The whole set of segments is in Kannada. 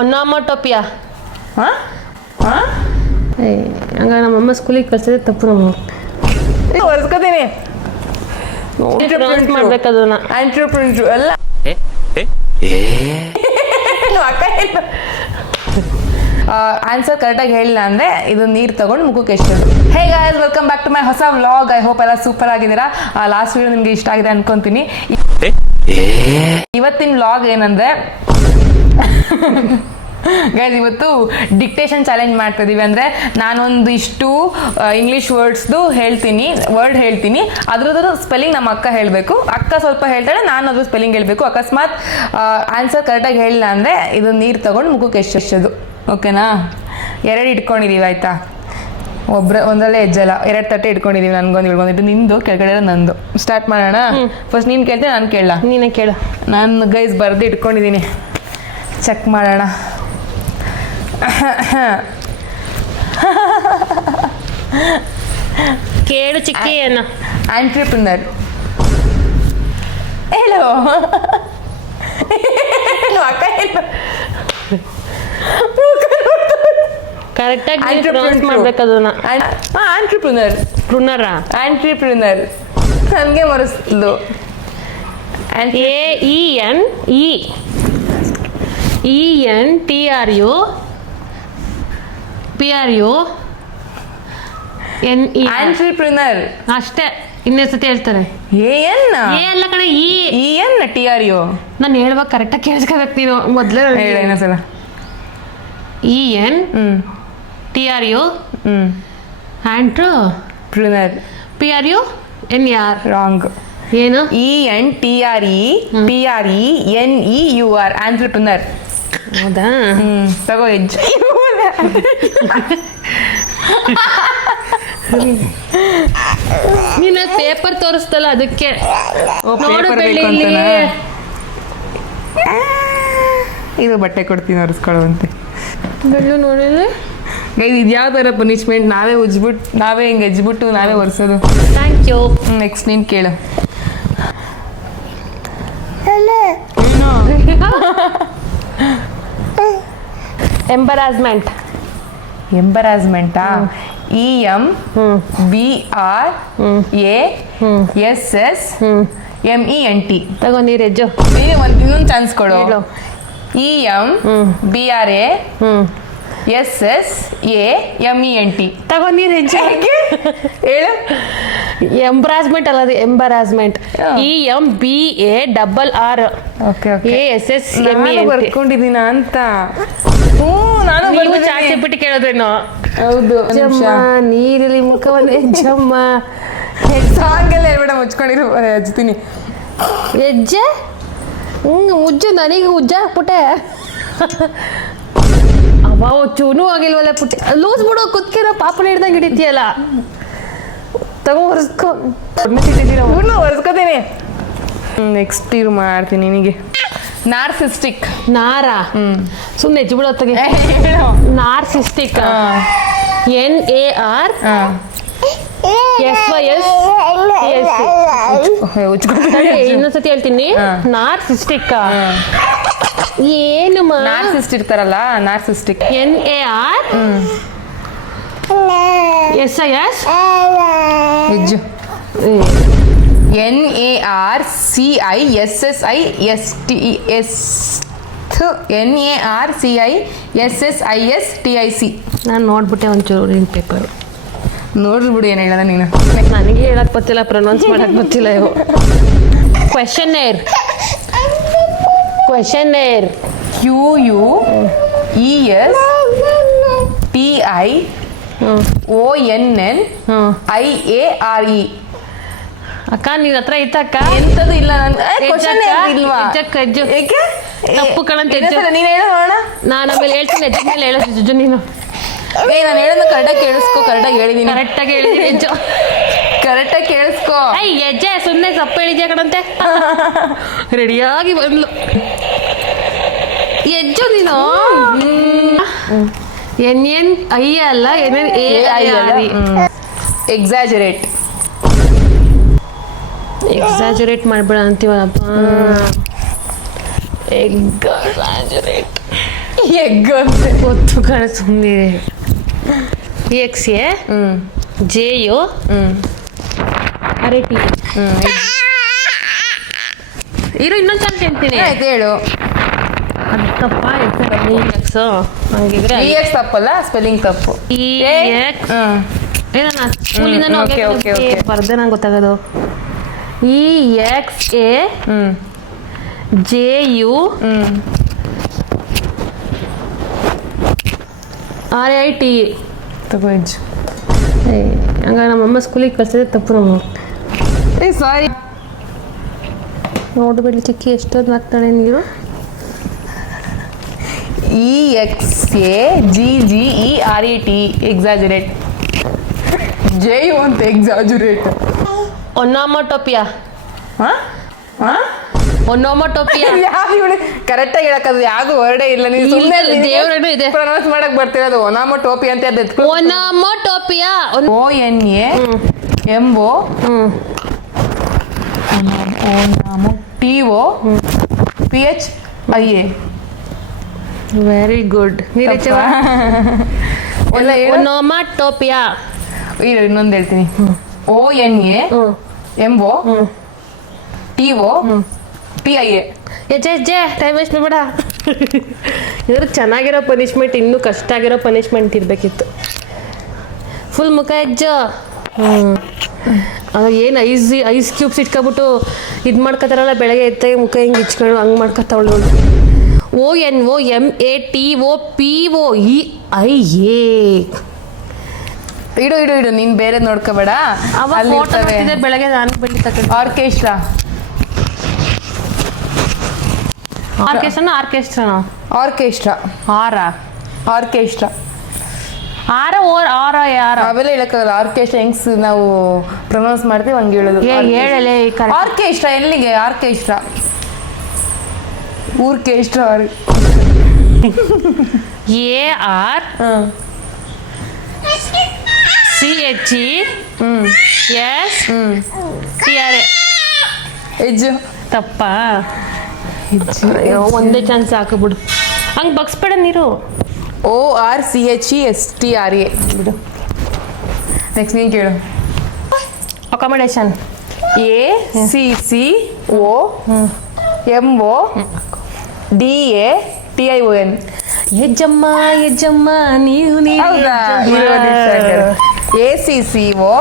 ಒನಾಮಟೋಪಿಯಾ. ಹಾಂ ಹಾಂ ಹಂಗ ನಮ್ಮಮ್ಮ ಸ್ಕೂಲಿಗೆ ಕಳ್ಸಿದ್ರೆ ತಪ್ಪು ನಾವು ಒರೆಸ್ಕೋತೀನಿ. ಮಾಡ್ಬೇಕದನ್ನ. ಆಂಟ್ರಪ್ರಿನ್ರು ಎಲ್ಲ ಆನ್ಸರ್ ಕರೆಕ್ಟಾಗಿ ಹೇಳಿಲ್ಲ ಅಂದರೆ ಇದು ನೀರು ತಗೊಂಡು ಮುಖಕ್ಕೆ ಎಷ್ಟೊಂದು. Hey guys, welcome back to my ಹೊಸ ವ್ಲಾಗ್. ಐ ಹೋಪ್ ಎಲ್ಲ ಸೂಪರ್ ಆಗಿದ್ದೀರಾ. ಲಾಸ್ಟ್ ವೀಡಿಯೋ ನಿಮಗೆ ಇಷ್ಟ ಆಗಿದೆ ಅನ್ಕೊಂತೀನಿ. ಇವತ್ತಿನ ವ್ಲಾಗ್ ಏನಂದರೆ ಗೈಸ್, ಇವತ್ತು ಡಿಕ್ಟೇಷನ್ ಚಾಲೆಂಜ್ ಮಾಡ್ತಾ ಇದೀವಿ. ಅಂದರೆ ನಾನೊಂದು ಇಷ್ಟು ಇಂಗ್ಲೀಷ್ ವರ್ಡ್ ಹೇಳ್ತೀನಿ, ಅದ್ರದ್ದು ಸ್ಪೆಲ್ಲಿಂಗ್ ನಮ್ಮ ಅಕ್ಕ ಹೇಳಬೇಕು. ಅಕ್ಕ ಸ್ವಲ್ಪ ಹೇಳ್ತಾಳೆ, ನಾನು ಅದ್ರ ಸ್ಪೆಲ್ಲಿಂಗ್ ಹೇಳಬೇಕು. ಅಕಸ್ಮಾತ್ ಆನ್ಸರ್ ಕರೆಕ್ಟಾಗಿ ಹೇಳಿಲ್ಲ ಅಂದರೆ ಇದು ನೀರು ತಗೊಂಡು ಮುಖಕ್ಕೆ ಎಷ್ಟೆಷ್ಟದು. ಓಕೆನಾ? 2 ಇಟ್ಕೊಂಡಿದ್ದೀವಿ ಆಯಿತಾ? ಒಂದರಲ್ಲೇ ಹೆಜ್ಜಲ್ಲ, 2 ತಟ್ಟೆ ಇಟ್ಕೊಂಡಿದ್ದೀವಿ. ನನಗೊಂದು ನಿಂದು, ಕೆಳಗಡೆ ನಂದು. ಸ್ಟಾರ್ಟ್ ಮಾಡೋಣ. ಫಸ್ಟ್ ನೀನು ಕೇಳ್ತೀನಿ, ನಾನು ಕೇಳಲ್ಲ. ನೀನೇ ಕೇಳು. ನಾನು ಗೈಸ್ ಬರೆದು ಇಟ್ಕೊಂಡಿದ್ದೀನಿ, ಚೆಕ್ ಮಾಡೋಣ. ಕೇಳು ಚಿಕ್ಕಿ ಅನ್ನ. ಆಂಟ್ರಪ್ರಿನರ್. ಹೇಳು ಅಕ್ಕ, ಕರೆಕ್ಟಾಗಿ ಪ್ರೊನೌನ್ಸ್ ಮಾಡ್ಬೇಕದನ್ನ. ಆಂಟ್ರಪ್ರಿನರ್. ಪ್ರುನರಾ? ಆಂಟ್ರಪ್ರಿನರ್. ನನಗೆ ಮರೆಸ್ಲು. AENTRUPRNER. ಆಂಟ್ರಪ್ರಿನರ್ ಅಷ್ಟೇ. ಇನ್ನೊಂದ್ಸತಿ ಹೇಳ್ತಾರೆ. AN ಅಲ್ಲ ಕಣೆ, EN TRU. ನಾನು ಹೇಳ್ಬೇಕು, ಕರೆಕ್ಟಾಗಿ ಕೇಳಿಸ್ಕೋಬೇಕು ನೀನು. ಮೊದಲೇ ಹೇಳ ಇನ್ನೊಂದ್ಸಲ. EN TRU ಪ್ರಿನರ್. PRUNER. ರಾಂಗ್. ಏನು? ENTREPRENEUR. ಆಂಟ್ರಪ್ರಿನರ್. ಹೌದಾ? ತಗೋ ಹೆಜ್ಜೆ. ನೀನು ಪೇಪರ್ ತೋರಿಸ್ತಲ್ಲ, ಅದಕ್ಕೆ ನೋಡು. ಇದು ಬಟ್ಟೆ ಕೊಡ್ತೀನಿ ಒರೆಸ್ಕೊಳ್ಳುವಂತೆ. ಬೆಳ್ಳು ನೋಡಿಲ್ಲ. ಇದು ಯಾವ ಥರ ಪನಿಷ್ಮೆಂಟ್? ನಾವೇ ಹಿಂಗೆ ಹೆಜ್ಬಿಟ್ಟು ನಾವೇ ಒರೆಸೋದು. Thank you. ನೆಕ್ಸ್ಟ್ ನೀನು ಕೇಳು. ಎಂಬರಾಸ್ಮೆಂಟ್. ಎಂಬರಾಸ್ಮೆಂಟಾ? EMBRASSMENT. ತಗೋ ನೀರು ಹೆಜ್ಜು. ಇನ್ನೊಂದು ಚಾನ್ಸ್ ಕೊಡು. EMBRASSAMENT. ತಗೋ ನೀರು ಹೆಜ್ಜು. ಹೇಳು. ಎಂಬರಾಸ್ಮೆಂಟ್ ಅಲ್ಲ, ಅದು ಎಂಬರಾಸ್ಮೆಂಟ್. EMBARRASSMENT. ಬರ್ಕೊಂಡಿದ್ದೀನ ಅಂತ. ನಾನು ಚಾಚಿಬಿಟ್ಟು ಕೇಳೋದೇನೋ. ಹೌದು. ನೀರಲ್ಲಿ ಮುಖವನ್ನು ಹೆಜ್ಜಮ್ಮ. ಸಾಂಗೆಲ್ಲ ಹೇಳ್ಬೇಡ, ಮುಚ್ಕೊಂಡಿರು. ಹಚ್ತೀನಿ. ಹೆಜ್ಜೆ ಉಜ್ಜು. ನನಗೆ ಉಜ್ಜ ಹಾಕ್ಬಿಟ್ಟೆ. ಅವ ಚೂನು ಆಗಿಲ್ವಲ್ಲ ಪುಟ್ಟಿ. ಲೂಸ್ ಬಿಡು, ಕುತ್ಕೆನ ಪಾಪನ ಹಿಡ್ದಂಗೆ ಹಿಡಿತೀಯಲ್ಲ. ತಗೋ ಒರೆಸ್ಕೊ. ಒರೆಸ್ಕೋತೀನಿ. ನೆಕ್ಸ್ಟ್ ಇರು ಮಾಡ್ತೀನಿ ನಿನಗೆ. ನಾರ್ಸಿಸ್ಟಿಕ್. ನಾರಾ? ಸುಮ್ಮನೆ ಹೆಜ್ಜು ಬಿಡೋತ್ತಾಗೆ. ನಾರ್ಸಿಸ್ಟಿಕ್. NARSISTIC. ಇನ್ನೊಂದ್ಸತಿ ಹೇಳ್ತೀನಿ. ನಾರ್ಸಿಸ್ಟಿಕ್ ಏನು? ನಾರ್ಸಿಸ್ಟ್ ಇರ್ತಾರಲ್ಲ, ನಾರ್ಸಿಸ್ಟಿಕ್. NARSISTIC. ಹೆಜ್ಜು. NARCISSISTIC. ನಾನು ನೋಡ್ಬಿಟ್ಟೆ ಒಂಚೂರು ನಿನ್ನ ಪೇಪರ್. ನೋಡ್ರಿ ಬಿಡು, ಏನು ಹೇಳದ ನೀನು. ನನಗೆ ಹೇಳಕ್ ಗೊತ್ತಿಲ್ಲ, ಪ್ರೊನೌನ್ಸ್ ಮಾಡಕ್ ಗೊತ್ತಿಲ್ಲ. ಇವು ಕ್ವೆಶನೇರ್. QUESTIONNIARE. ಅಕ್ಕ ನಿನ್ನ ಹತ್ರ ಇತ್ತಕ್ಕ? ಎಂತದು ಇಲ್ಲ. ತಪ್ಪು ಕಣಂತ. ನೀನು ಹೇಳು ನೋಡೋಣ. ನಾನು ಆಮೇಲೆ ಹೇಳ್ತೀನಿ. ಹೆಜ್ಜೆ ಮೇಲೆ ಹೇಳೋ ಜುಜು ನೀನು. ನಾನು ಹೇಳೋದು ಕರೆಕ್ಟಾಗಿ ಕೇಳಿಸ್ಕೊ. ಕರೆಕ್ಟಾಗಿ ಹೇಳಿದ್ದೀನಿ. ಕರೆಕ್ಟಾಗಿ ಹೇಳಿದ್ದೀನಿ. ಹೆಜ್ಜು ಕರೆಕ್ಟಾಗಿ ಕೇಳಿಸ್ಕೊ. ಹೆಜ್ಜೆ ಸುಮ್ಮನೆ ತಪ್ಪು ಹೇಳಿದ್ಯಾ ಕಣಂತೆ. ರೆಡಿಯಾಗಿ ಬಂದ್ಲು. ಹೆಜ್ಜು ನೀನು. NNI ಅಲ್ಲ, NNAIRE. ಎಕ್ಸಾಜರೇಟ್. ಎಕ್ಸಾಜರೇಟ್ ಮಾಡ್ಬೇಡ ಅಂತೀವಲ್ಲಪ್ಪ. ಎಕ್ಸಾಜರೇಟ್. ಎಗ್ ಅಂತೆ. ಗೊತ್ತು ಕಣ ಸುಮ್ಮನೆ. ಎಕ್ಸ್ ಎ ಜೆ ಯು ಅರೆ ಟಿ. ಇರು ಇನ್ನೊಂದು ಚಾನ್ಸ್ ಹೇಳ್ತೀನಿ. ಆಯ್ತು ಹೇಳು. ಅದು ತಪ್ಪ ಎಕ್ಸ್ ಹಂಗಿದ್ರೆ ಎಕ್ಸ್ ತಪ್ಪಲ್ಲ, ಸ್ಪೆಲ್ಲಿಂಗ್ ತಪ್ಪು. ಇ ಎಕ್ಸ್ ಏನಣ್ಣ ಸ್ಕೂಲಿಂದ ಬರ್ದೆ ನಂಗೆ ಗೊತ್ತಾಗೋದು. E X A J U R I T. ತಗೋ ಎಜ್. ಹಂಗ ನಮ್ಮಮ್ಮ ಸ್ಕೂಲಿಗೆ ಕಳ್ಸಿದ್ರೆ ತಪ್ಪು ನಮ್ಮ. ಸಾರಿ ನೋಡ್ಬೇಡಿ ಚಿಕ್ಕಿ ಎಷ್ಟೊಂದು ಹಾಕ್ತಾಳೆ ನೀರು. E X A G G E R E T exaggerate. J U ಅಂತ ಎಕ್ಸಾಜುರೇಟ್. ಒನೋಮಟೋಪಿಯಾ. ಒನೋಮಟೋಪಿಯಾ ಯಾವ್ದು ಇವಳು ಕರೆಕ್ಟಾಗಿ ಹೇಳಕ್ಕದು ಯಾವ್ದು ವರ್ಡೇ ಇಲ್ಲ. ನೀವು ಸುಮ್ಮನೆ ದೇವ್ರನ್ನು ಇದೆ ಪ್ರೊನೌನ್ಸ್ ಮಾಡಕ್ ಬರ್ತಿರೋದು. ಒನಾಮಟೋಪಿ ಅಂತ ಅದು ಎತ್ಕೊಂಡು onomatopoeia. O N A M O T O P H I A. Very good. Onomatopoeia. ಇನ್ನೊಂದು ಹೇಳ್ತೀನಿ. O N A M O T O P I A. ಹೆಜ್ಜೆ ಟೈಮ್ ವೇಸ್ಟ್ ಬೇಡ. ಇದ್ರ ಚೆನ್ನಾಗಿರೋ ಪನಿಷ್ಮೆಂಟ್, ಇನ್ನೂ ಕಷ್ಟ ಆಗಿರೋ ಪನಿಷ್ಮೆಂಟ್ ಇರಬೇಕಿತ್ತು. ಫುಲ್ ಮುಖ ಹೆಜ್ಜು. ಅವಾಗ ಏನು ಐಸ್ ಕ್ಯೂಬ್ಸ್ ಇಟ್ಕೊಬಿಟ್ಟು ಇದು ಮಾಡ್ಕೊತಾರಲ್ಲ ಬೆಳಗ್ಗೆ ಎತ್ತಾಗ ಮುಖ ಹಿಂಗೆ ಇಚ್ಕೊಂಡು ಹಂಗೆ ಮಾಡ್ಕೊತಾವಳು. O N O M A T O P O E I A. ಇಡು ಇಡು ಇಡು, ನೀನು ಬೇರೆ ನೋಡ್ಕೋಬೇಡ. ಬೆಳಗ್ಗೆ ನಾನು ಬೆಳ್ಳಿ ತಗೊಂಡು ಆರ್ಕೆಸ್ಟ್ರಾ. ಆರ್ಕೆಸ್ಟ್ರಾನ ಆರ್ಕೆಸ್ಟ್ರಾನ ಆರ್ಕೆಸ್ಟ್ರಾ. ಆರ್ಕೆಸ್ಟ್ರಾ ಆರ ಓರ್ ಆರ ಯಾರ ಅವೆಲ್ಲ ಹೇಳಕ್ಕಾಗಲ್ಲ. ಆರ್ಕೆಸ್ಟ್ರಾ ಹೆಂಗ್ಸ್ ನಾವು ಪ್ರೊನೌನ್ಸ್ ಮಾಡ್ತೀವಿ ಹಂಗೆ ಹೇಳೋದು. ಹೇಳಲೇ ಆರ್ಕೆಸ್ಟ್ರಾ ಎಲ್ಲಿಗೆ? ಆರ್ಕೆಸ್ಟ್ರಾ ಊರ್ಕೆಸ್ಟ್ರಾ. A R C H E S C R A. ಎಜ್ಜು ತಪ್ಪ. ಒಂದೇ ಚಾನ್ಸ್ ಹಾಕಿಬಿಡು. ಹಂಗೆ ಬಗ್ಸ್ಬೇಡ ನೀರು. O R C H E S T R A ಬಿಡು. ನೆಕ್ಸ್ಟ್ ನೀನು ಕೇಳು. Accommodation. A C C O M O D A T I O N. ಯಜ್ಜಮ್ಮ ಯಜ್ಜಮ್ಮ ನೀವು A C C O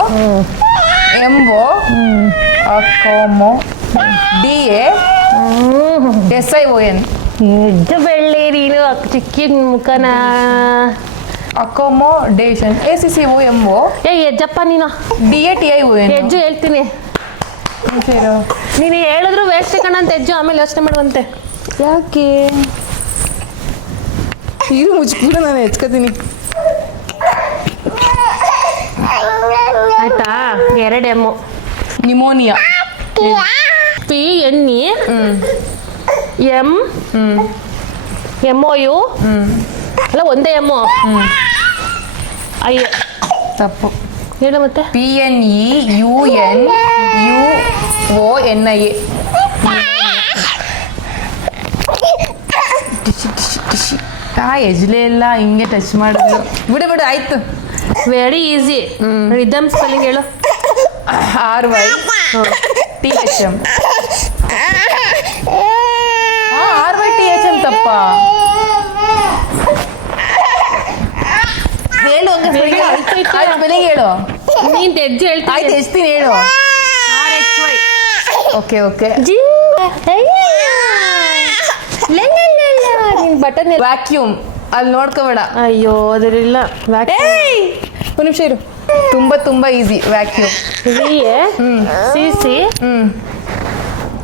M O ಅಕೋಮೊ D A S I O N. ಎದ್ದು ಬೆಳ್ಳಿ ನೀನು ಚಿಕ್ಕಿನ ಮುಖನ. ಅಕೋಮೊಡೇಷನ್. A C C O M O ಎಜ್ಜಪ್ಪ ನೀನು. D A T I O N. ಹೆಜ್ಜು ಹೇಳ್ತೀನಿ. ನೀನು ಹೇಳಿದ್ರು ವೇಸ್ಟ್ ಕಣಂತ ಹೆಜ್ಜು ಆಮೇಲೆ ಯೋಚನೆ ಮಾಡುವಂತೆ. ಯಾಕೆ ಇರು ಮುಚ್ಚಿಬಿಡು, ನಾನು ಹೆಚ್ಕೋತೀನಿ. ಆಯ್ತಾ? 2 M. Pneumonia. P N E M M O U ಅಲ್ಲ ಒಂದೇ ಎಮ್ಮು ಐ. ತಪ್ಪು. ಹೇಳು ಮತ್ತೆ. P N E U N U O N I A. ಎಜ್ಲೆ ಎಲ್ಲ ಹಿಂಗೆ ಟಚ್ ಮಾಡಿದ್ರು. ಬಿಡು ಬಿಡು ಆಯ್ತು. Very easy. ರಿದಮ್ ಸ್ಪೆಲ್ಲಿಂಗ್ ಹೇಳು. R Y T H M. R Y T H M ತಪ್ಪ. ಹೇಳು ಸ್ಪೆಲ್ಲಿಂಗ್ ಹೇಳು. ನೀನ್ ಹೆಜ್ಜೆ ಹೇಳ್ತೀನಿ. ಆಯ್ತು ಎಷ್ತೀನಿ ಹೇಳು. RHY. Okay okay. ನಿನ್ ಬಟನ್ ವ್ಯಾಕ್ಯೂಮ್. ಅಲ್ಲಿ ನೋಡ್ಕೋಬೇಡ. ಅಯ್ಯೋ ಅದರಿಲ್ಲ. ಒಂದು ನಿಮಿಷ ಇರು. ತುಂಬಾ ತುಂಬಾ easy. Vacuum. V A C C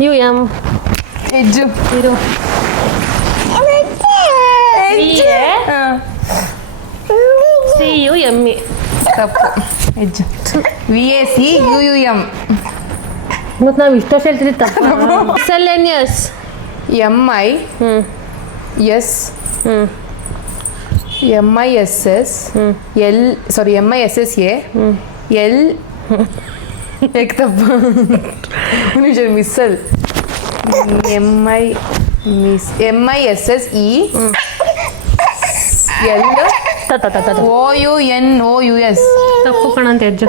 U M. ಹೆಜ್ಜು ಇರು. C U M E. ತಪ್ಪು. ಹೆಜ್ಜು V A C U U M. ಮತ್ತು ನಾವು ಇಷ್ಟ ಹೇಳ್ತೀವಿ ತಪ್ಪು. Miscellaneous. M I S M I S S L sorry M I S S A L ತಪ್ಪು. ನಿಮಿಷ ಮಿಸ್ಸಲ್. M I S S E ಎಲ್ಲ OUNOUS. ತಪ್ಪು ಕಣಂತ ಹೆಜ್ಜೆ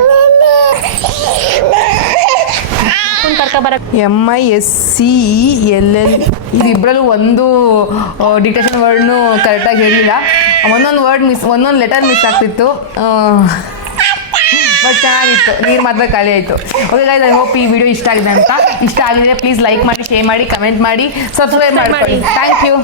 ಕರ್ಕ ಬರಕ್ MISCELL. ಇದಿಬ್ಬರಲ್ಲೂ ಒಂದು ಡಿಕ್ಟೇಷನ್ ವರ್ಡ್ನು ಕರೆಕ್ಟಾಗಿ ಹೇಳಿಲ್ಲ. ಒಂದೊಂದು ಲೆಟರ್ ಮಿಸ್ ಆಗ್ತಿತ್ತು. ಬಟ್ ಚೆನ್ನಾಗಿತ್ತು. ನೀರು ಮಾತ್ರ ಖಾಲಿ ಆಯಿತು. ಓಕೆ ಗೈಸ್, ಐ ಹೋಪ್ ಈ ವಿಡಿಯೋ ಇಷ್ಟ ಆಗಿದೆ ಅಂತ. ಇಷ್ಟ ಆಗಿದ್ರೆ ಪ್ಲೀಸ್ ಲೈಕ್ ಮಾಡಿ, ಶೇರ್ ಮಾಡಿ, ಕಮೆಂಟ್ ಮಾಡಿ, ಸಬ್ಸ್ಕ್ರೈಬ್ ಮಾಡಿ. Thank you.